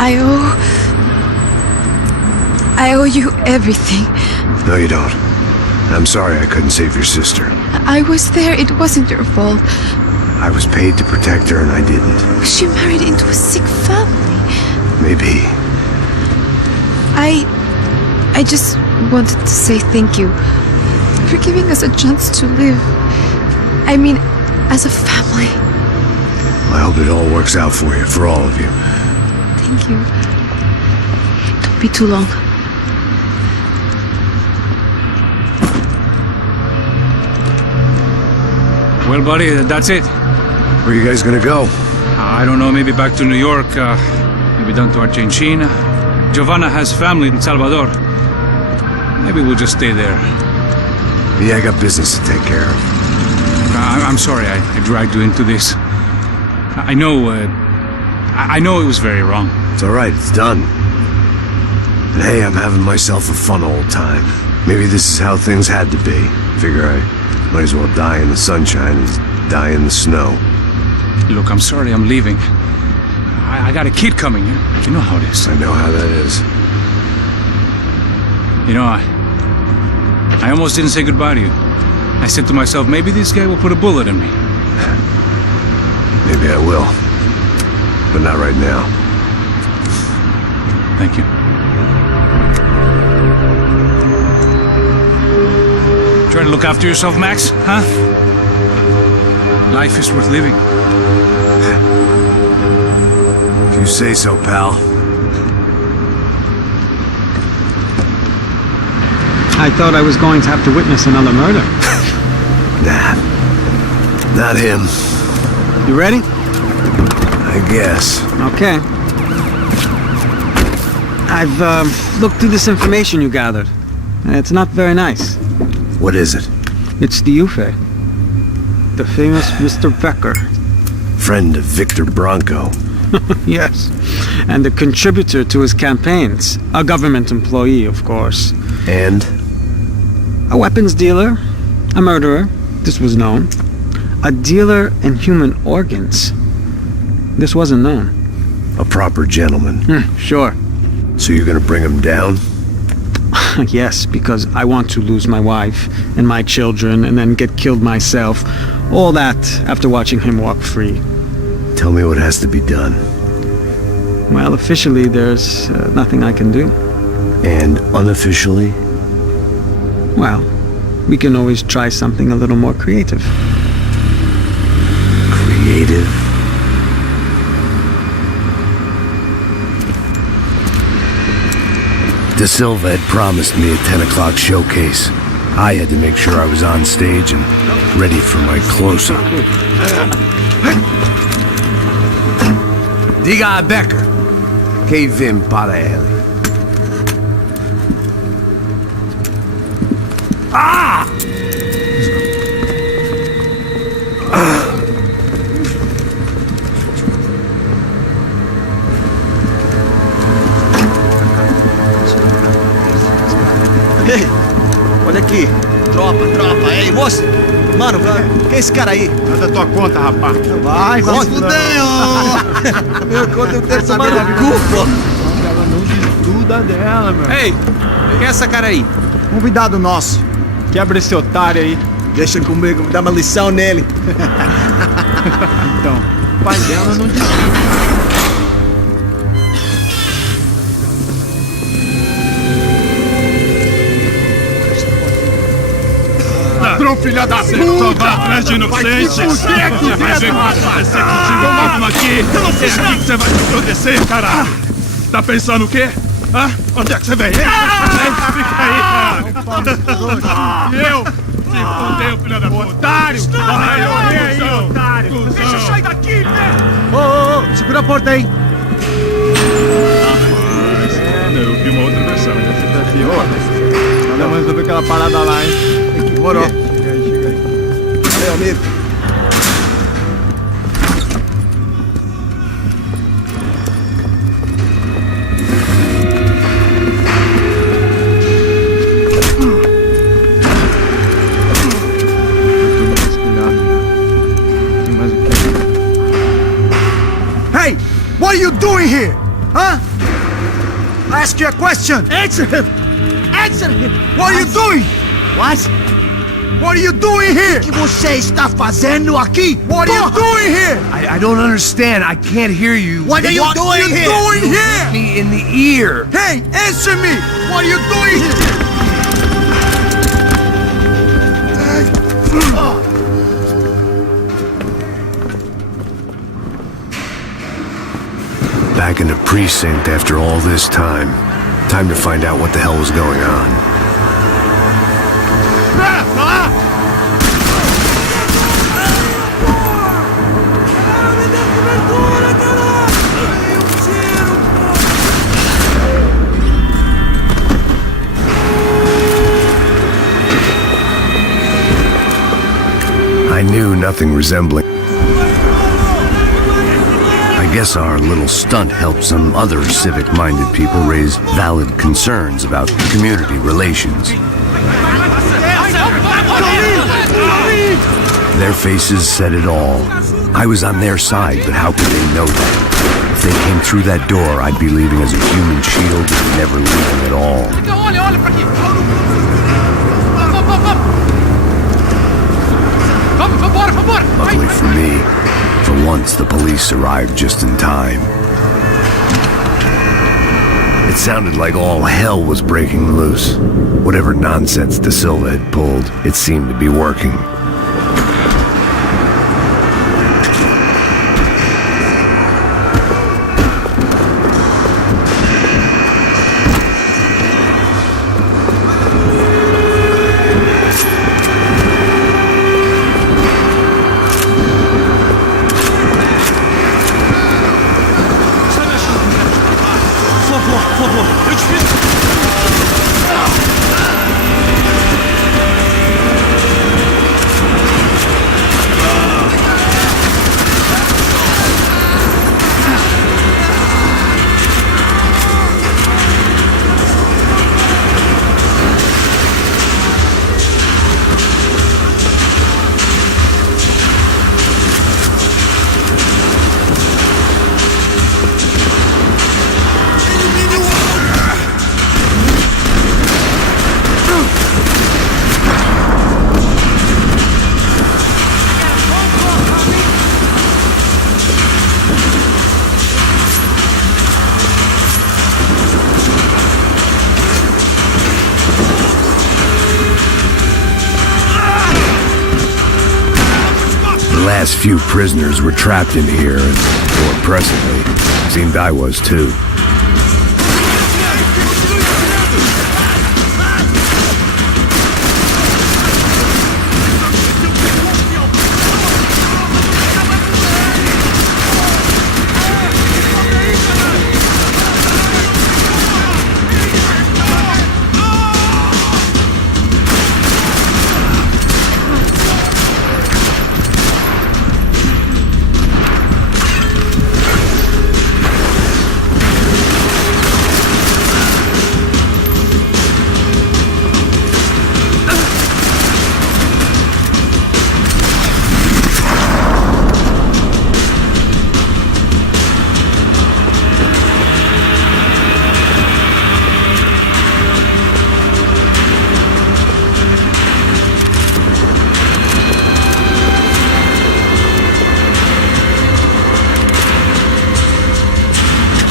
I owe you everything. No, you don't. I'm sorry I couldn't save your sister. I was there. It wasn't your fault. I was paid to protect her and I didn't. She married into a sick family. Maybe. I just wanted to say thank you for giving us a chance to live. I mean, as a family. I hope it all works out for you, for all of you. Thank you. Don't be too long. Well, buddy, that's it. Where are you guys gonna go? I don't know, maybe back to New York, maybe down to Argentina. Giovanna has family in Salvador. Maybe we'll just stay there. Yeah, I got business to take care of. I'm sorry I dragged you into this. I know it was very wrong. It's alright, it's done. And hey, I'm having myself a fun old time. Maybe this is how things had to be. Figure I might as well die in the sunshine as die in the snow. Look, I'm sorry I'm leaving. I got a kid coming. You know how it is. I know how that is. You know, I almost didn't say goodbye to you. I said to myself, maybe this guy will put a bullet in me. Maybe I will. But not right now. Thank you. Trying to look after yourself, Max, huh? Life is worth living. If you say so, pal. I thought I was going to have to witness another murder. Nah. Not him. You ready? I guess. Okay. I've looked through this information you gathered. It's not very nice. What is it? It's the Ufe. The famous Mr. Becker. Friend of Victor Bronco. Yes. And a contributor to his campaigns. A government employee, of course. And? A weapons dealer. A murderer. This was known. A dealer in human organs. This wasn't known. A proper gentleman. Sure. So you're gonna bring him down? Yes, because I want to lose my wife and my children and then get killed myself. All that after watching him walk free. Tell me what has to be done. Well, officially there's nothing I can do. And unofficially? Well, we can always try something a little more creative. Creative? De Silva had promised me a 10 o'clock showcase. I had to make sure I was on stage and ready for my close-up. Diga a Becker. Que vim para ele. Ah! Ei, olha aqui. Tropa. Ei, moço. Mano, quem é esse cara aí? Manda tua conta, rapaz. Vai se fuder, ó. Meu conta eu tenho que tomar no cu, pô. Ela não desgruda dela, meu. Ei, quem é essa cara aí? Convidado nosso. Quebra esse otário aí. Deixa comigo, me dá uma lição nele. Então, o pai dela não desgruda. Ladrão, filha da puta! Só vai atrás de inocente! Vai ver o que vai acontecer contigo mesmo aqui! É aqui que você vai acontecer, caralho! Tá pensando o quê? Hã? Onde é que você vem? Fica aí, caralho! E eu? Se fodeu, filha da puta! Otário! Otário! Deixa eu sair daqui, velho! Ô, segura a porta aí! Eu vi uma outra versão. Vamos resolver aquela parada lá, hein? Demorou. Chega aí. Valeu, amigo. Hey! What are you doing here? Huh? ask you a question. Answer him. Answer him. What are you doing? What? What are you doing here? O que você está fazendo aqui? What are you doing here? I don't understand. I can't hear you. What are you doing here? Doing here? Me in the ear. Hey, answer me. What are you doing here? Back in the precinct after all this time. Time to find out what the hell was going on. I knew nothing resembling. I guess our little stunt helped some other civic-minded people raise valid concerns about community relations. Their faces said it all. I was on their side, but how could they know that? If they came through that door, I'd be leaving as a human shield and never leaving at all. Luckily for me, for once the police arrived just in time. It sounded like all hell was breaking loose. Whatever nonsense De Silva had pulled, it seemed to be working. The last few prisoners were trapped in here, and more presently, seemed I was too.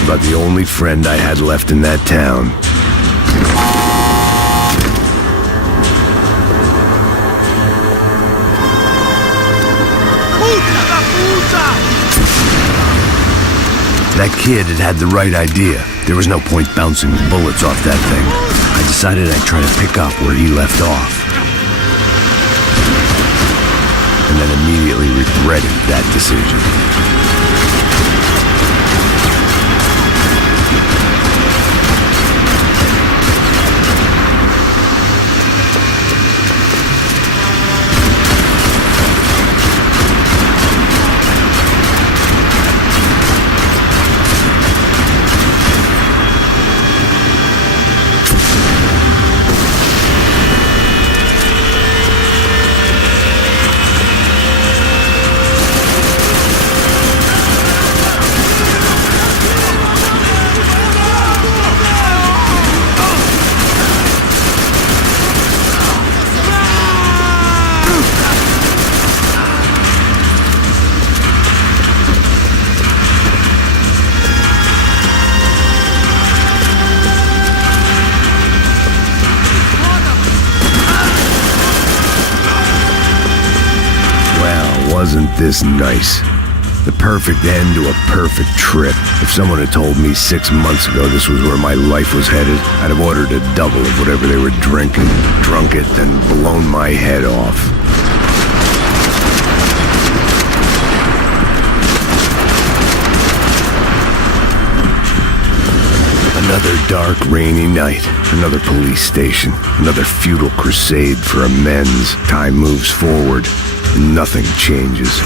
About the only friend I had left in that town. That kid had the right idea. There was no point bouncing bullets off that thing. I decided I'd try to pick up where he left off. And then immediately regretted that decision. Wasn't this nice? The perfect end to a perfect trip. If someone had told me 6 months ago this was where my life was headed, I'd have ordered a double of whatever they were drinking, drunk it, then blown my head off. Another dark, rainy night. Another police station. Another futile crusade for amends. Time moves forward, and nothing changes.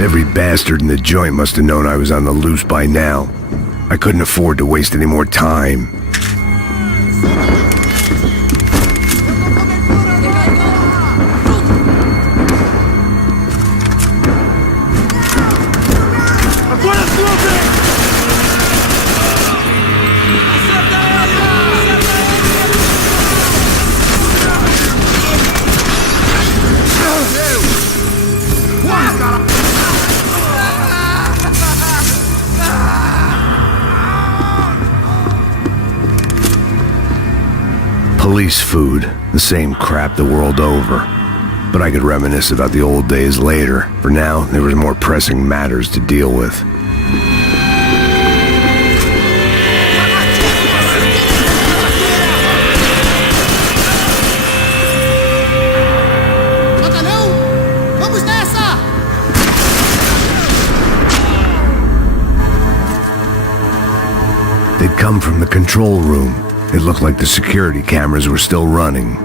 Every bastard in the joint must have known I was on the loose by now. I couldn't afford to waste any more time. Police food, the same crap the world over. But I could reminisce about the old days later. For now, there was more pressing matters to deal with. They'd come from the control room. It looked like the security cameras were still running.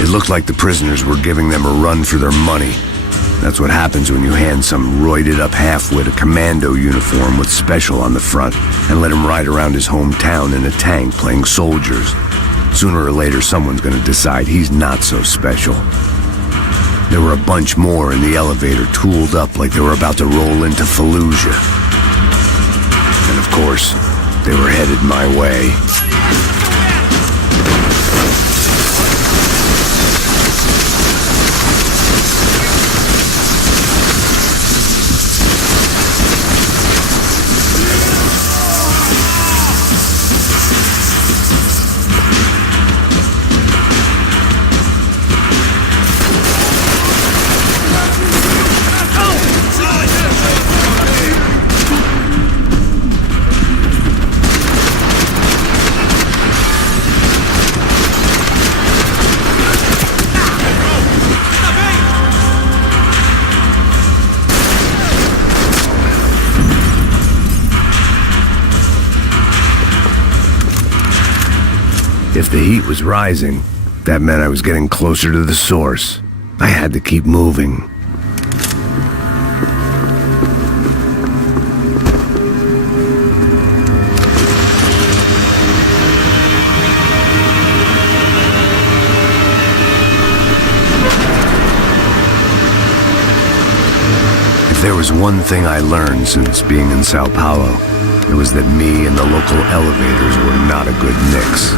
It looked like the prisoners were giving them a run for their money. That's what happens when you hand some roided-up halfwit a commando uniform with special on the front and let him ride around his hometown in a tank playing soldiers. Sooner or later, someone's gonna decide he's not so special. There were a bunch more in the elevator, tooled up like they were about to roll into Fallujah. And of course, they were headed my way. If the heat was rising, that meant I was getting closer to the source. I had to keep moving. If there was one thing I learned since being in Sao Paulo, it was that me and the local elevators were not a good mix.